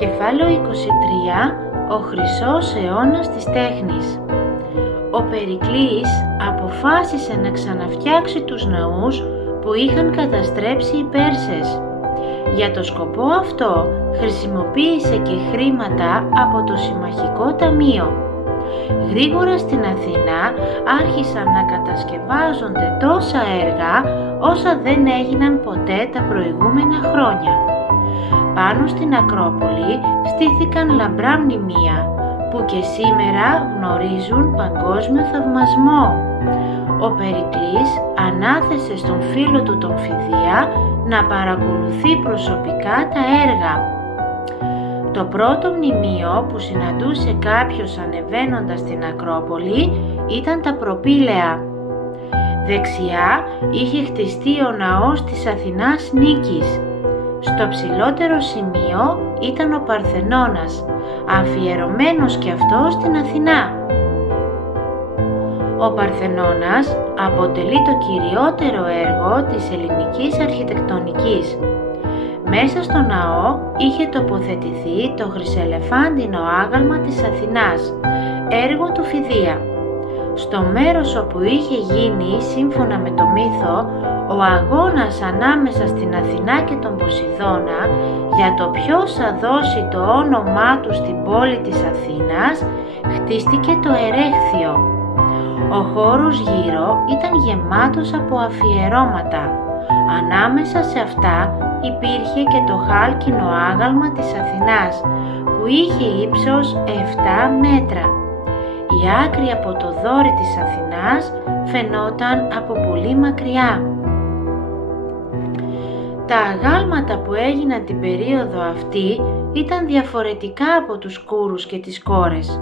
Κεφάλαιο 23. Ο χρυσός αιώνας της τέχνης. Ο Περικλής αποφάσισε να ξαναφτιάξει τους ναούς που είχαν καταστρέψει οι Πέρσες. Για το σκοπό αυτό χρησιμοποίησε και χρήματα από το Συμμαχικό Ταμείο. Γρήγορα στην Αθήνα άρχισαν να κατασκευάζονται τόσα έργα όσα δεν έγιναν ποτέ τα προηγούμενα χρόνια. Πάνω στην Ακρόπολη στήθηκαν λαμπρά μνημεία που και σήμερα γνωρίζουν παγκόσμιο θαυμασμό. Ο Περικλής ανάθεσε στον φίλο του τον Φιδία να παρακολουθεί προσωπικά τα έργα. Το πρώτο μνημείο που συναντούσε κάποιος ανεβαίνοντας στην Ακρόπολη ήταν τα Προπήλαια. Δεξιά είχε χτιστεί ο ναός της Αθηνάς Νίκης. Στο ψηλότερο σημείο ήταν ο Παρθενώνας, αφιερωμένος και αυτός στην Αθηνά. Ο Παρθενώνας αποτελεί το κυριότερο έργο της ελληνικής αρχιτεκτονικής. Μέσα στο ναό είχε τοποθετηθεί το χρυσελεφάντινο άγαλμα της Αθηνάς, έργο του Φιδία. Στο μέρος όπου είχε γίνει, σύμφωνα με το μύθο, ο αγώνας ανάμεσα στην Αθηνά και τον Ποσειδώνα για το ποιος θα δώσει το όνομά του στην πόλη της Αθήνας, χτίστηκε το Ερέχθιο. Ο χώρος γύρω ήταν γεμάτος από αφιερώματα. Ανάμεσα σε αυτά υπήρχε και το χάλκινο άγαλμα της Αθηνάς που είχε ύψος 7 μέτρα. Η άκρη από το δόρυ της Αθηνάς φαινόταν από πολύ μακριά. Τα αγάλματα που έγιναν την περίοδο αυτή ήταν διαφορετικά από τους κούρους και τις κόρες.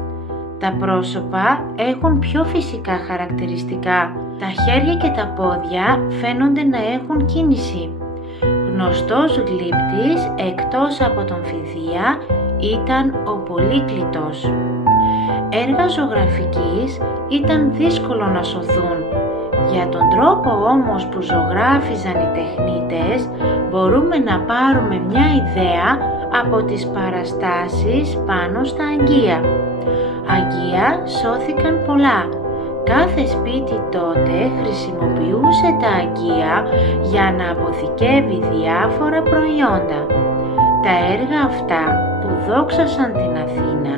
Τα πρόσωπα έχουν πιο φυσικά χαρακτηριστικά. Τα χέρια και τα πόδια φαίνονται να έχουν κίνηση. Γνωστός γλύπτης εκτός από τον Φιδία ήταν ο Πολύκλητος. Έργα ζωγραφικής ήταν δύσκολο να σωθούν. Για τον τρόπο όμως που ζωγράφιζαν οι τεχνίτες μπορούμε να πάρουμε μια ιδέα από τις παραστάσεις πάνω στα αγγεία. Αγγεία σώθηκαν πολλά. Κάθε σπίτι τότε χρησιμοποιούσε τα αγγεία για να αποθηκεύει διάφορα προϊόντα. Τα έργα αυτά που δόξασαν την Αθήνα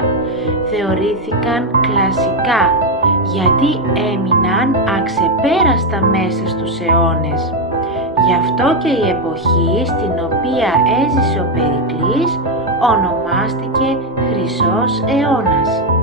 θεωρήθηκαν κλασικά γιατί έμειναν αξεπέραστα μέσα στους αιώνες. Γι' αυτό και η εποχή στην οποία έζησε ο Περικλής ονομάστηκε Χρυσός αιώνας.